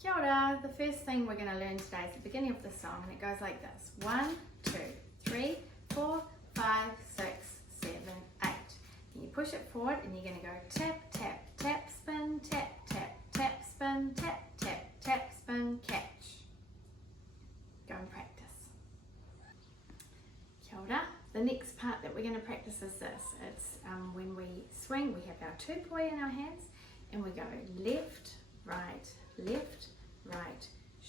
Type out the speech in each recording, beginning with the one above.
Kia ora. The first thing we're going to learn today is the beginning of the song, and it goes like this. 1, 2, 3, 4, 5, 6, 7, 8. And you push it forward and you're going to go tap, tap, tap, spin, tap, tap, tap, spin, tap, tap, tap, spin, catch. Go and practice. Kia ora. The next part that we're going to practice is this. It's when we swing, we have our 2 poi in our hands and we go left, right,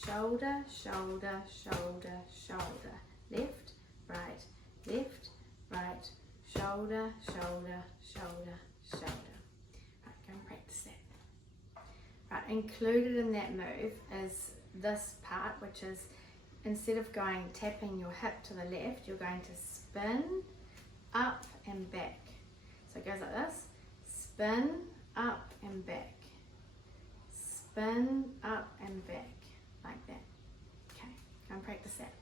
shoulder, shoulder, shoulder, shoulder, left, right, shoulder, shoulder, shoulder, shoulder. Right, go and practice that. Right, included in that move is this part, which is instead of going tapping your hip to the left, you're going to spin up and back. So it goes like this, spin up and back, spin up and back, like that. Okay, go and practice that.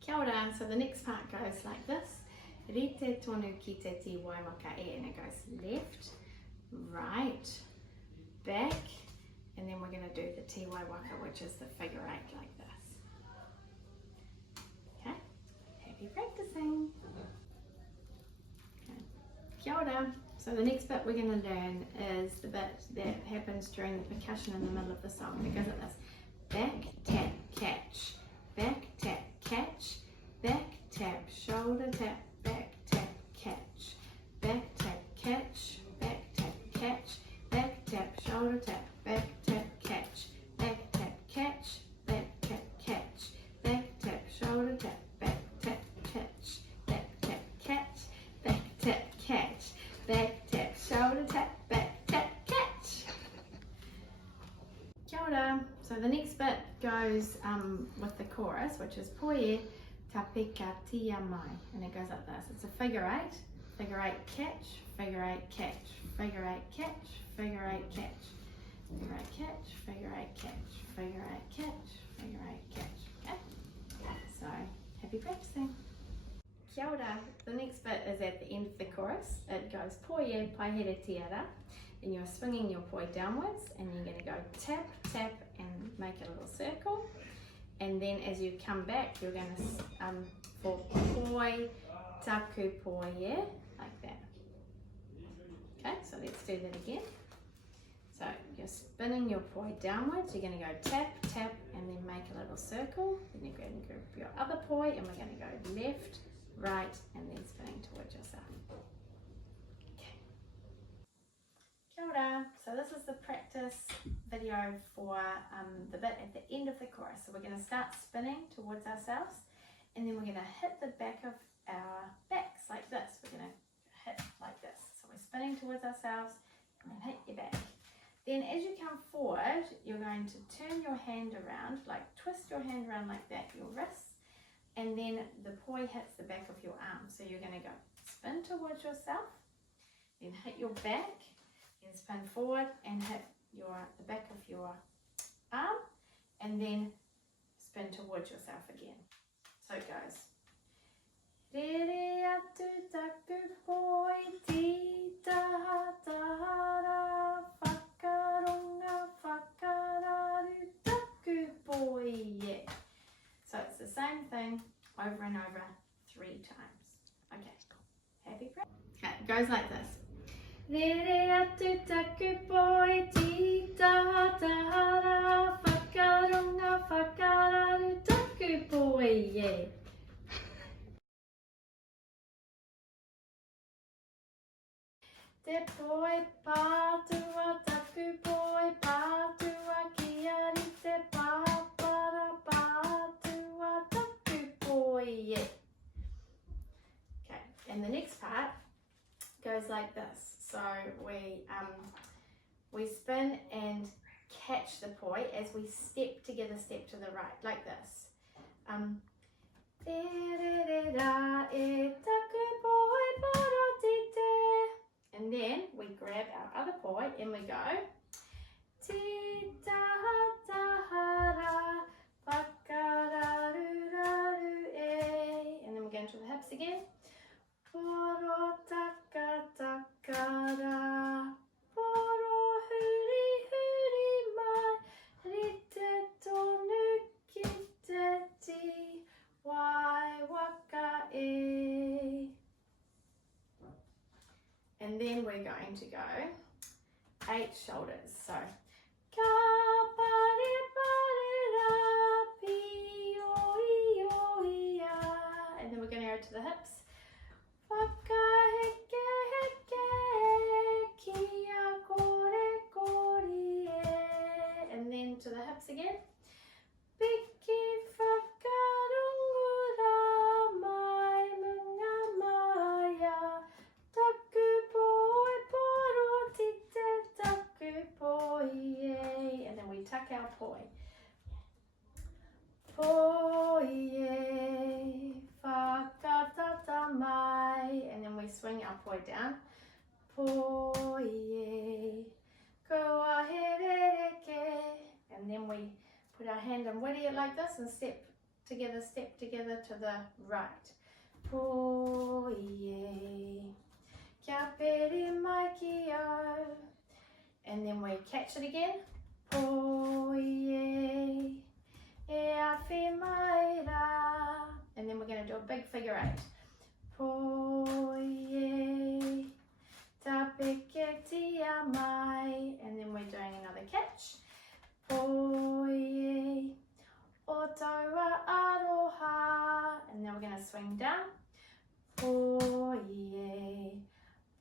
Kia ora. So the next part goes like this. Rite tonu ki te te waiwaka e, and it goes left, right, back, and then we're going to do the te waiwaka, which is the figure 8 like this. Okay, happy practicing. Okay. Kia ora. So the next bit we're going to learn is the bit that happens during the percussion in the middle of the song. It goes like this. Back, tap, catch. Back, tap, catch. Back, tap, shoulder, tap, back, tap, catch. Back, tap, catch. Back, tap, catch. Back, tap, shoulder, tap, back, tap, catch. Back, tap, catch. Back, tap, catch. Back, tap, shoulder, tap, back, tap, catch. Back, tap, catch. Back, tap, catch. Back, tap, shoulder, tap, back, tap, catch. Kia ora. So the next bit goes with the chorus, which is Poie tapeka tia mai, and it goes like this. It's a figure 8, figure 8 catch, figure 8 catch, figure 8 catch, figure 8 catch, figure 8 catch, figure 8 catch, figure 8 catch, figure 8 catch. Okay? So happy practicing. Kia ora. The next bit is at the end of the chorus. It goes Poie paihere tiara, and you're swinging your poi downwards, and you're going to go tap, tap, and make a little circle. And then as you come back, you're going to, for poi, taku poi, like that. Okay, so let's do that again. So you're spinning your poi downwards, you're going to go tap, tap, and then make a little circle. Then you're going to grab your other poi, and we're going to go left, right, and then spinning towards yourself. Okay. Kia ora. So this is the practice video for the bit at the end of the chorus. So we're going to start spinning towards ourselves, and then we're going to hit the back of our backs like this. We're going to hit like this. So we're spinning towards ourselves and then hit your back. Then as you come forward, you're going to turn your hand around, like twist your hand around like that, your wrist, and then the poi hits the back of your arm. So you're going to go spin towards yourself, then hit your back, then spin forward and hit the back of your arm, and then spin towards yourself again. So it goes. Rere atu taku poi ti taha tahara whakaronga whakararu taku poi. So it's the same thing over and over 3 times. Okay, happy practice. Okay, it goes like this. Rere atu taku poi ti taha tahara whakaronga whakararu taku poi. Te poi pātua taku poi pātua kia rite pāpara pātua taku poi. Okay, and the next part goes like this. So we spin and catch the poi as we step together, step to the right, like this. And then we grab our other poi and we go Ti taha tahara whakararu raru e. And then we go into the hips again. Poro taka takara, poro huri huri mai, rite And then we're going to go 8 shoulders. So Kapa re pa re ra pi o I o ia. And then we're going to go to the hips. Whaka heke heke kia kore kore e. And then to the hips again. Piki whakarungura mai munga maya. Taku poi poro tite taku poi e. And then we tuck our poi. Poi e whakatata mai. And then we swing our poi down. Poi e Kōwhai. And then we put our hand and whitty it like this and step together to the right. Poi e kia pere mai ki o. And then we catch it again. Poi e awhi mai ra. And then we're going to do a big figure 8. Poi e tapeke tia mai. And then we're doing another catch. Poi e otaura aroha. And then we're going to swing down. Poi e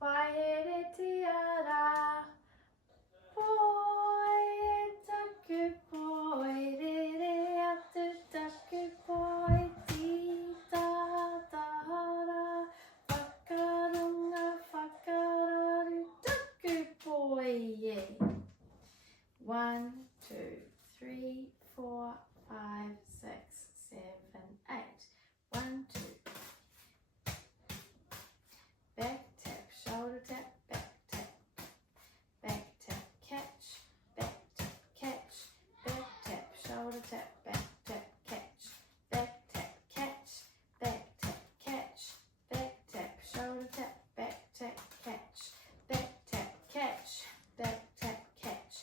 whaere tiara. Poi e taku poi re re atu taku poi tita tahara. Whakarunga whakararu taku poi e. 1, 2, 3, 4, 5, 6, 7, 8. 1, 2. Back tap, shoulder tap, back tap. Back tap, catch, back tap, catch. Back tap, shoulder tap, back tap, catch. Back tap, catch, back tap, catch. Back tap, shoulder tap, back tap, catch. Back tap, catch, back tap, catch.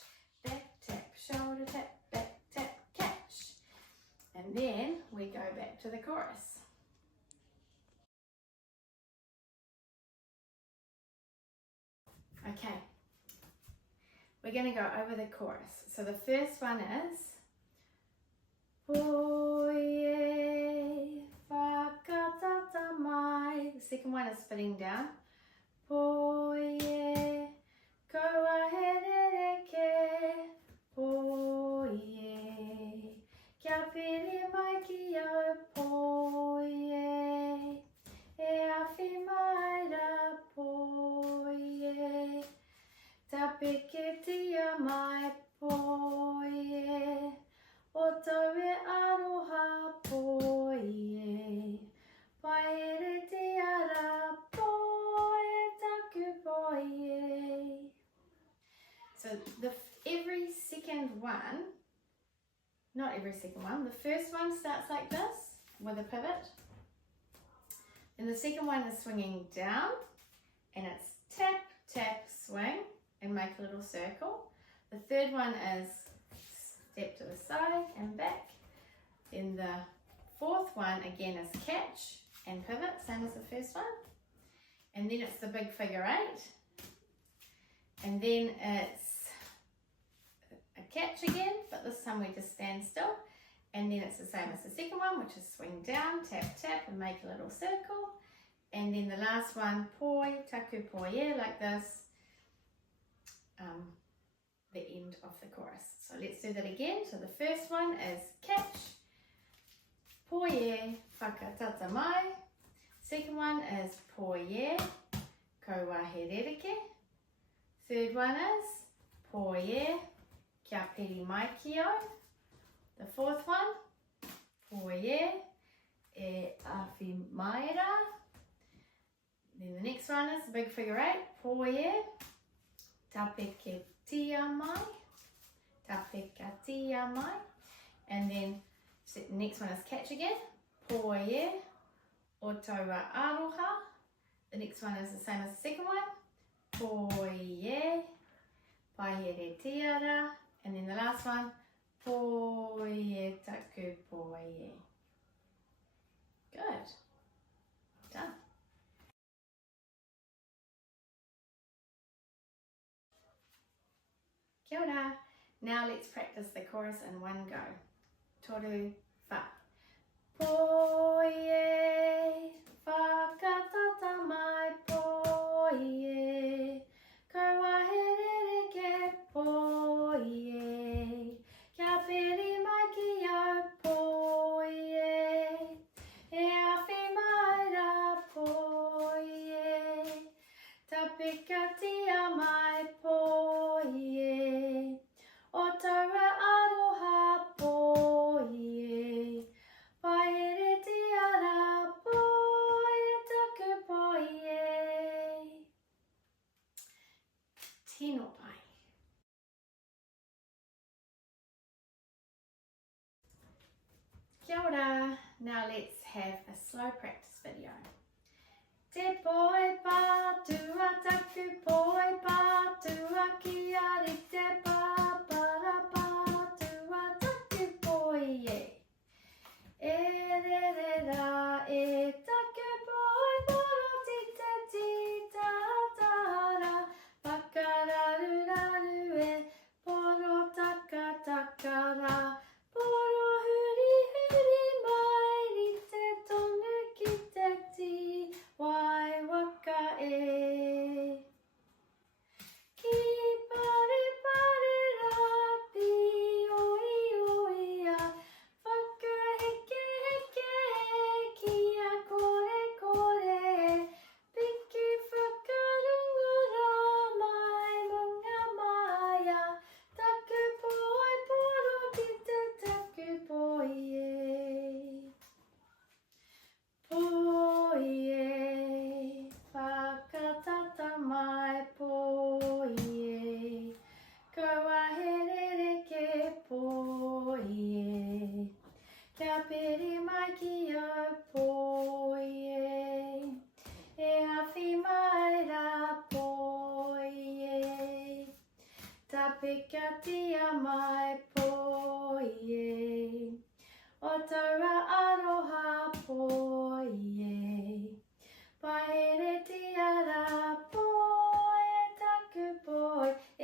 Back tap, shoulder tap, back tap, catch. And then we go back to the chorus. Okay, we're going to go over the chorus. So the first one is Poi e whakatata mai. The second one is spinning down. Poi e Kōwhai. Poi e kia pere mai ki o. Poi e awhi mai ra. Poi e tapeke tia mai. Poi e otaue aroha. Poi e whaere tiara. Poi e taku poi e. So every second one, not every second one, the first one starts like this with a pivot. And the second one is swinging down, and it's tap, tap, swing, and make a little circle. The third one is step to the side and back. Then the fourth one again is catch and pivot, same as the first one. And then it's the big figure 8. And then it's a catch again, but this time we just stand still. And then it's the same as the second one, which is swing down, tap, tap, and make a little circle. And then the last one, poi, taku poi e, like this, the end of the chorus. So let's do that again. So the first one is catch, poi e, whakatata mai. Second one is poi e, Kōwhai. Third one is poi e, kia pere mai ki o. The fourth one, poi e awhi mai ra. Then the next one is the big figure 8, poi e tapeke tia mai, tapeka tia mai. And then the next one is catch again, poi e otaua aroha. The next one is the same as the second one, poi e whaere tiara. And then the last one, poi e taku poi e. Good. Done. Kia ora. Now let's practice the chorus in one go. Toru, wha. Poie, whakatata mai poie. Kōwhai ke poie. Kia piri mai ki au poie. E awhi mai ra poie. Tapikatia mai poie. O taura aroha poie. Paere te ara poie taku poie. Tino pai. Kia ora. Now let's have a slow practice video. Te poi pātua taku poi pātua ki ari te pāpara pātua taku poie. E re re ra e taku poi poro ti te ti ta ta ra. Pakararu raru e poro taka taka ra. Poro huri huri mai ri te tonu ki te ti. Wai waka e. Ki pare pare ra pi oi oi a. Whakaheke heke kia kore kore. Piki whakarungura mai munga maia. Taku poi poro ki te taku poie. Poie, whakatata mai poie. Kōwhai ke poie. Kia piri mai ki au poie. E awhi mai ra poie. Tapikatia mai poie. O taura aroha poie. Paere te ara poie taku poi. E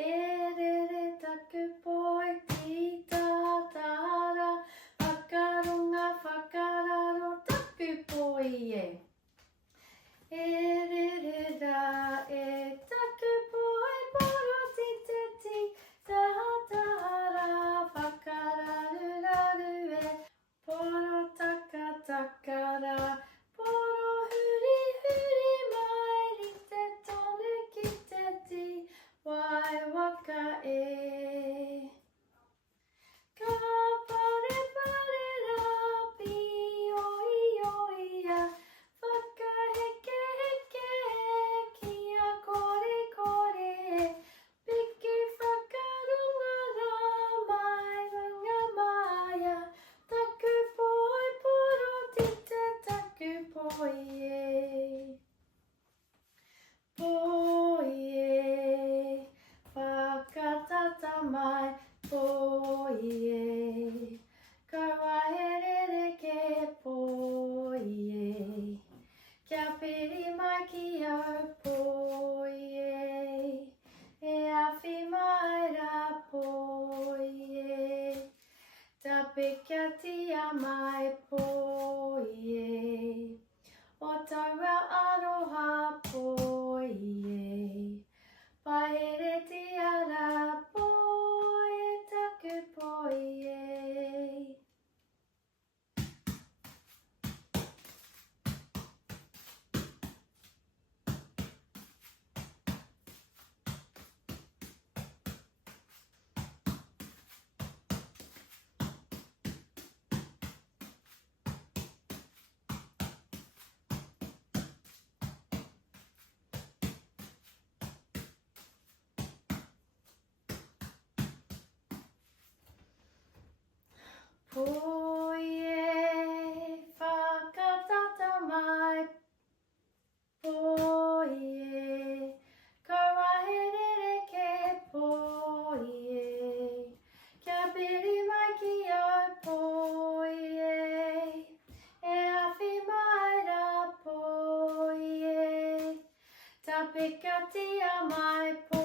re re taku poi ti ta ta ra. Whakarunga whakararo taku poie. E re re ra e taku poi poro ti te ti ta ta ra. Whakararu raru e poro taka taka ra. Poro huri huri mai ri te tonu ki te ti. Wai waka e. Ka pare pare ra pi oi oi a. Whakaheke heke kia kore kore. Piki whakarungara mai runga maia. Taku poi poro ti te taku poie. Poie, whakatata mai poie. Kōwhai ke poie. Kia piri mai ki au poie. E awhi mai ra poie. Tapikatia mai poie. O taura aroha poie. Paere te ara poie taku poie. Poie, whakatata mai poie. Kōwhai ke poie. Kia piri mai ki au poie. E awhi mai ra poie. Tapikatia mai poie.